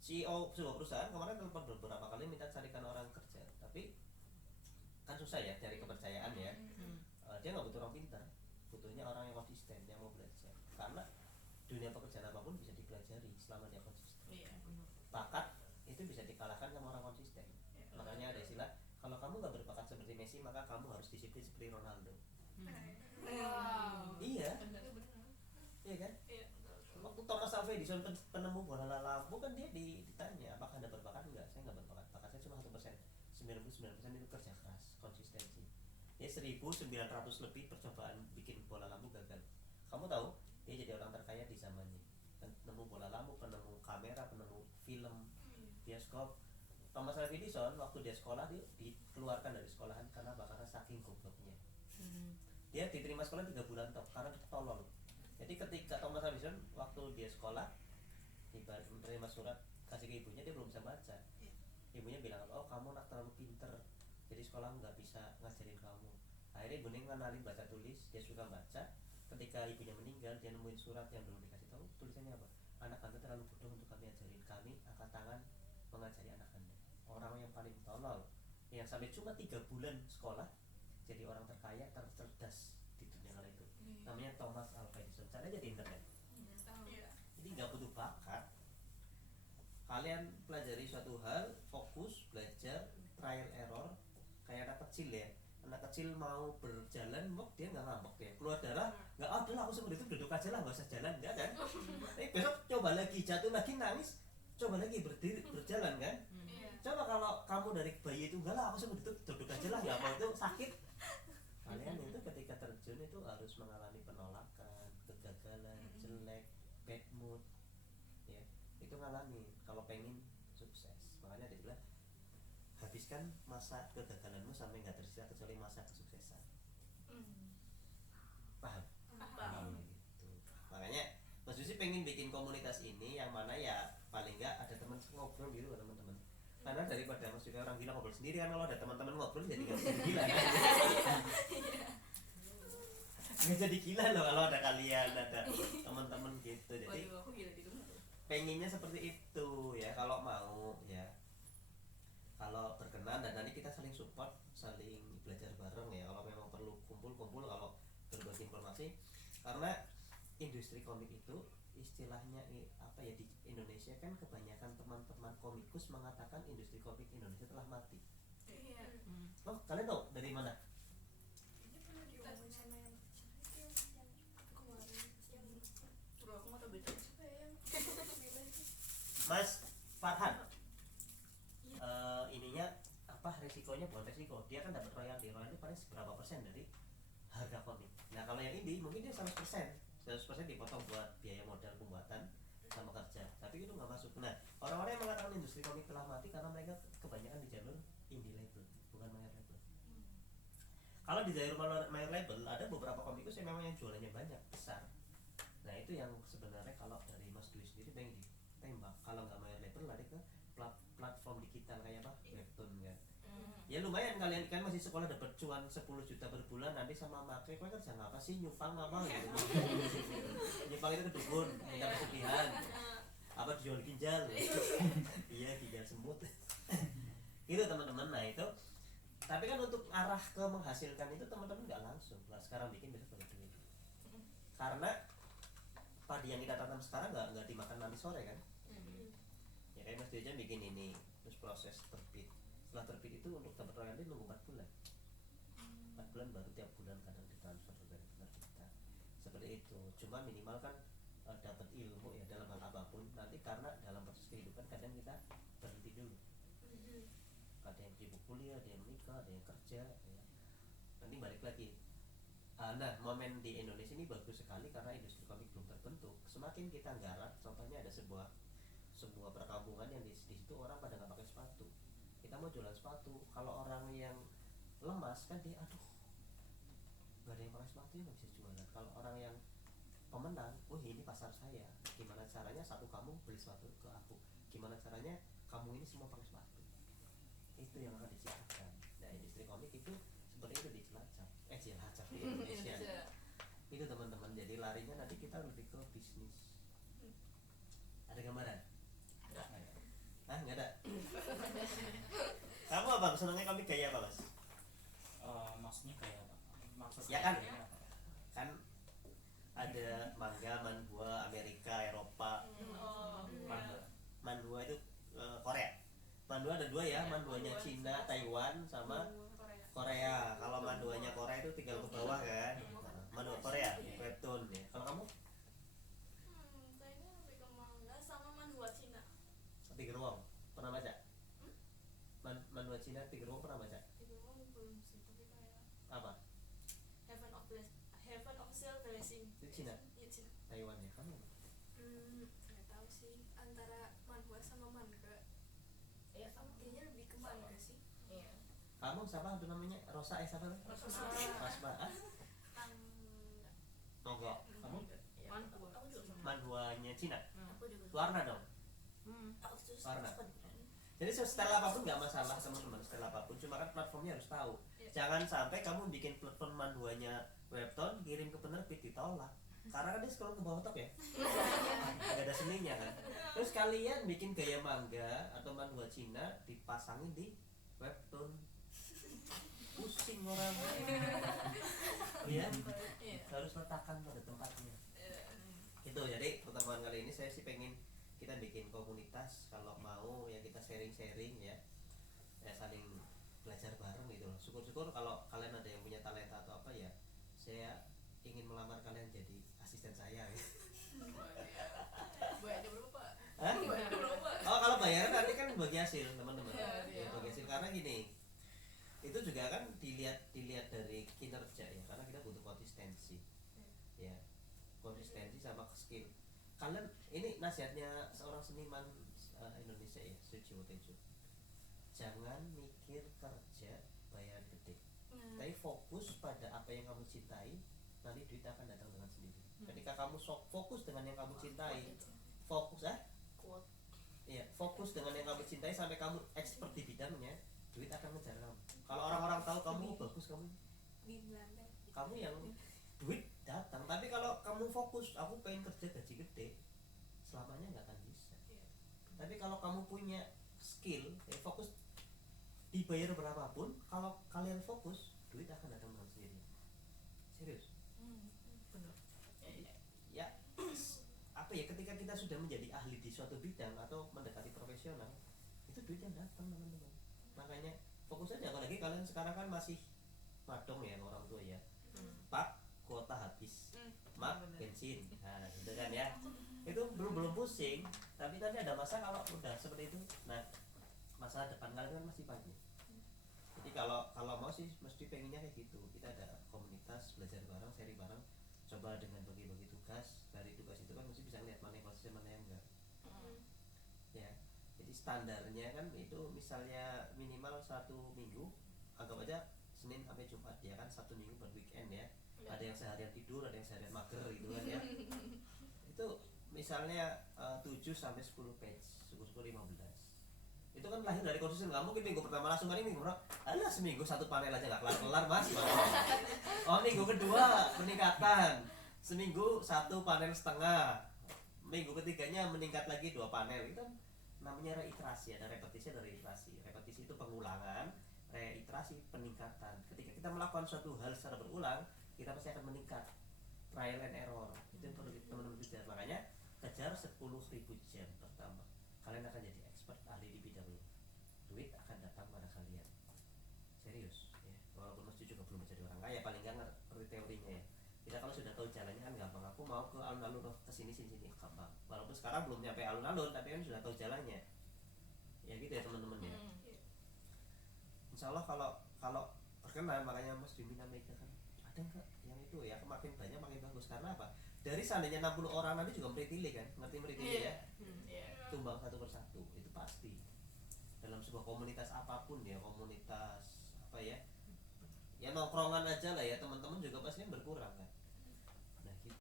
CEO sebuah perusahaan kemarin telepon beberapa kali minta carikan orang kerja, tapi kan susah ya cari kepercayaan ya. Dia nggak butuh orang pintar, butuhnya orang yang konsisten, yang mau belajar. Karena dunia pekerjaan apapun bisa dipelajari selama dia konsisten. Bakat itu bisa dikalahkan sama orang konsisten. Makanya ada istilah, kalau kamu nggak berbakat seperti Messi maka kamu harus disiplin seperti Ronaldo. Wow. Iya. Iya kan? Waktu Thomas Alva Edison penemu bola lampu kan dia ditanya apakah Anda berbakat? Enggak, saya nggak berbakat. Bakat saya cuma 1%. 99% itu kerja keras, konsistensi. Ya 1900 lebih percobaan bikin bola lampu gagal. Kamu tahu dia jadi orang terkaya di zamannya. Penemu bola lampu, penemu kamera, penemu film, bioskop. Thomas Alva Edison waktu dia sekolah dia dikeluarkan dari sekolahan karena saking gobloknya. Dia diterima sekolah 3 bulan karena tolol. Jadi ketika Thomas Edison waktu dia sekolah menerima surat kasih ke ibunya, dia belum bisa baca. Ibunya bilang, oh kamu nak terlalu pinter, jadi sekolah nggak bisa ngajarin kamu. Akhirnya ibunya ngenalin baca tulis, dia suka baca. Ketika ibunya meninggal, dia nemuin surat yang belum dikasih tahu. Tulisannya apa? Anak anda terlalu bodoh untuk kami ajarin. Kami angkat tangan mengajari anak anda. Orang yang paling tolol, yang sampai cuma 3 bulan sekolah jadi orang terkaya, tercerdas di dunia kala itu. Namanya Thomas Alva Edison. Caranya di internet. Jadi nggak butuh bakat. Kalian pelajari suatu hal, fokus, belajar, trial error. Kayak anak kecil ya. Anak kecil mau berjalan, dia nggak ngambek ya. Keluar darah, nggak ada lah, aku seperti itu duduk aja lah, nggak usah jalan, nggak kan? Besok coba lagi, jatuh lagi, nangis, coba lagi berdiri, berjalan kan? Coba kalau kamu dari bayi itu, enggak lah, aku seperti itu duduk aja lah, nggak apa itu sakit. Kalian itu ketika terjun itu harus mengalami penolakan, kegagalan, jelek, bad mood, ya itu ngalamin kalau pengen sukses. Makanya dia bilang habiskan masa kegagalanmu sampai nggak tersisa kecuali masa kesuksesan. Paham? Gitu. Makanya Mas Yusi pengen bikin komunitas ini yang mana ya paling nggak ada teman ngobrol gitu teman-teman. Karena daripada Mas juga orang gila ngobrol sendiri, kan kalau ada teman-teman ngobrol jadi nggak jadi gila kan? Nggak jadi gila loh kalau ada kalian, ada teman-teman gitu. Jadi pengennya seperti itu ya kalau mau ya, kalau berkenan, dan nanti kita saling support, saling belajar bareng ya. Kalau memang perlu kumpul-kumpul, kalau berbagi informasi. Karena industri komik itu istilahnya apa ya, di Indonesia kan kebanyakan teman-teman komikus mengatakan industri komik Indonesia telah mati. Oh kalian tahu dari mana? Mas Farhan, ininya apa, resikonya bukan resiko, dia kan dapat royalti paling seberapa persen dari harga komik. Nah kalau yang ini mungkin dia 100% dipotong buat biaya modal pembuatan sama kerja, tapi itu nggak masuk. Nah orang-orang yang mengatakan industri komik telah mati karena mereka kebanyakan di jalur indie label, bukan mayor label. Kalau di jalur mayor label ada beberapa komikus yang memang yang jualannya banyak, besar. Nah itu yang sebenarnya kalau dari Mas Dwi sendiri pengen ditembak. Kalau nggak mayor label lari ke platform digital kayak apa, webtoon kan. Ya lumayan, kalian kan masih sekolah dapat cuan 10 juta per bulan, nanti sama make kalian kerja apa sih, nyupang apa gitu. Nyupang itu ke dukun, minta pesugihan, apa dijual ginjal. Iya, ginjal semut. Gitu teman-teman. Nah itu, tapi kan untuk arah ke menghasilkan itu teman-teman nggak langsung. Nah sekarang bikin besok dapat duit. Karena padi yang kita tanam sekarang nggak dimakan nanti sore kan. Ya kayak Mas Dejan bikin ini, terus proses terbit. Setelah terbit itu untuk dapat royalti nunggu 4 bulan. 4 bulan baru tiap bulan kadang ditransfer dari kita. Seperti itu. Cuma minimal kan dapat ilmu ya dalam hal apapun. Nanti karena dalam proses kehidupan kadang kita berhenti dulu. Ada yang sibuk kuliah, ada yang menikah, ada yang kerja ya. Nanti balik lagi. Nah momen di Indonesia ini bagus sekali karena industri komik belum terbentuk. Semakin kita garap, contohnya ada sebuah perkampungan yang di situ orang pada nggak pakai sepatu. Kita mau jualan sepatu, kalau orang yang lemas kan dia aduh nggak ada yang pakai sepatu ya nggak bisa jualan. Kalau orang yang pemenang, ini pasar saya, gimana caranya satu kamu beli sepatu ke aku, gimana caranya kamu ini semua pakai sepatu, itu yang akan diciptakan. Nah industri komik itu seperti itu di Cilacap di Indonesia. Itu teman-teman, jadi larinya nanti kita lebih ke bisnis. Ada gambaran? dua ya, manhwanya Cina, Taiwan sama Korea. Kalau manhwanya Korea itu tinggal ke bawah kan. Manhwa Korea, webtoon ya. Kalau kamu? Kayaknya lebih ke manga sama manhwa Cina. Tiger Wong pernah baca? Manhwa Cina Tiger Wong pernah baca? Itu belum sih, tapi kayak Apa? Heaven of Seal Blessing. Itu Cina? Iya Cina. Taiwan ya kamu? Nggak tahu sih, antara manhwa sama manga. Iya sama. Kayaknya lebih ke manga sih. Iya. Kamu siapa tuh namanya? Rosa siapa tuh? Rasma ah? Enggak. Monggo. Kamu? Manhwa. Aku juga sama. Manhwanya Cina. Aku juga sama. Warna dong. Aku juga Warna. sama. Jadi setelah apapun nggak masalah teman-teman, setelah apapun, cuma kan platformnya harus tahu. Iya. Jangan sampai kamu bikin platform manhwanya webtoon kirim ke penerbit ditolak. Karena kan dia scroll ke bawah tok ya. Gak ada seninya kan. Terus kalian bikin gaya manga atau manhwa Cina dipasangin di webtoon. Pusing orang. Iya. Iya. Harus letakkan pada tempatnya. Itu jadi pertemuan kali ini saya sih pengen kita bikin komunitas, kalau mau ya kita sharing-sharing ya saling belajar bareng gitu loh. Syukur-syukur kalau kalian ada yang punya talenta atau apa ya, saya ingin melamar kalian jadi asisten saya ya. Bayarnya berapa, Pak? Hah? Bayarnya berapa, Pak? Oh kalau bayaran nanti kan bagi hasil teman-teman. Iya. Ya, bagi hasil karena gini, itu juga kan dilihat dari kinerja ya, karena kita butuh konsistensi ya, konsistensi sama skill. Kalian ini nasihatnya seorang seniman Indonesia ya, Sujiwo Tejo, jangan mikir kerja bayaran gede, tapi fokus pada apa yang kamu cintai, nanti duit akan datang dengan sendiri. Ketika kamu fokus dengan yang kamu cintai, fokus Kuat. iya, fokus dengan yang kamu cintai sampai kamu expert di bidangnya, duit akan ngejar kamu. Kalau orang-orang tahu kamu bagus, kamu yang duit datang. Tapi kalau kamu fokus, aku pengen kerja gaji gede, selamanya nggak akan bisa. Tapi kalau kamu punya skill, ya fokus, dibayar berapapun, kalau kalian fokus, duit akan datang dengan sendiri. Serius. Benar. Ya, apa ya, ketika kita sudah menjadi ahli di suatu bidang atau mendekati profesional, itu duit yang datang teman-teman. Makanya fokus aja, apalagi kalian sekarang kan masih madong ya orang tua ya. Pak, kuota habis, mak bensin, nah gitu kan ya. Itu belum pusing, tapi nanti ada masa kalau udah seperti itu, nah masa depan kalian kan masih panjang. Jadi kalau mau sih mesti pengennya kayak gitu. Kita ada komunitas, belajar bareng, sharing bareng, coba dengan bagi-bagi tugas. Dari tugas itu kan mesti bisa lihat mana yang konsisten, mana yang enggak. Ya, jadi standarnya kan itu misalnya minimal 1 minggu, anggap aja Senin sampai Jumat ya kan, Sabtu Minggu buat weekend ya. Ada yang seharian tidur, ada yang seharian mager gitu kan ya. Itu misalnya 7 sampai 10 page, syukur-syukur 15. Itu kan lahir dari konsisten, nggak mungkin minggu pertama langsung hari minggu alah seminggu 1 panel aja nggak kelar-kelar mas. Oh minggu kedua peningkatan, seminggu 1 panel setengah, minggu ketiganya meningkat lagi 2 panel. Itu kan namanya reiterasi, ada repetisi, ada reiterasi. Repetisi itu pengulangan, reiterasi peningkatan. Ketika kita melakukan suatu hal secara berulang, kita pasti akan meningkat. Trial and error itu yang perlu teman-teman kejar. Makanya kejar 10.000 jam pertama, kalian akan jadi expert ahli di bidangnya. Duit akan datang pada kalian. Serius ya. Walaupun Mas juga belum menjadi orang kaya, paling nggak ngerti teorinya ya. Kita kalau sudah tahu jalannya kan gampang. Aku mau ke alun-alun, ke sini gampang. Walaupun sekarang belum nyampe alun-alun, tapi kan sudah tahu jalannya. Ya gitu ya teman-teman ya. Insya Allah kalau terkenal, makanya Mas diminta Mega kan ada nggak yang itu ya, makin banyak makin bagus. Karena apa? Dari seandainya 60 orang nanti juga meritile kan, ngerti meritile ya? Tumbang satu persatu itu pasti. Dalam sebuah komunitas apapun ya, komunitas apa ya, ya nongkrongan aja lah ya, teman-teman juga pasti berkurang kan.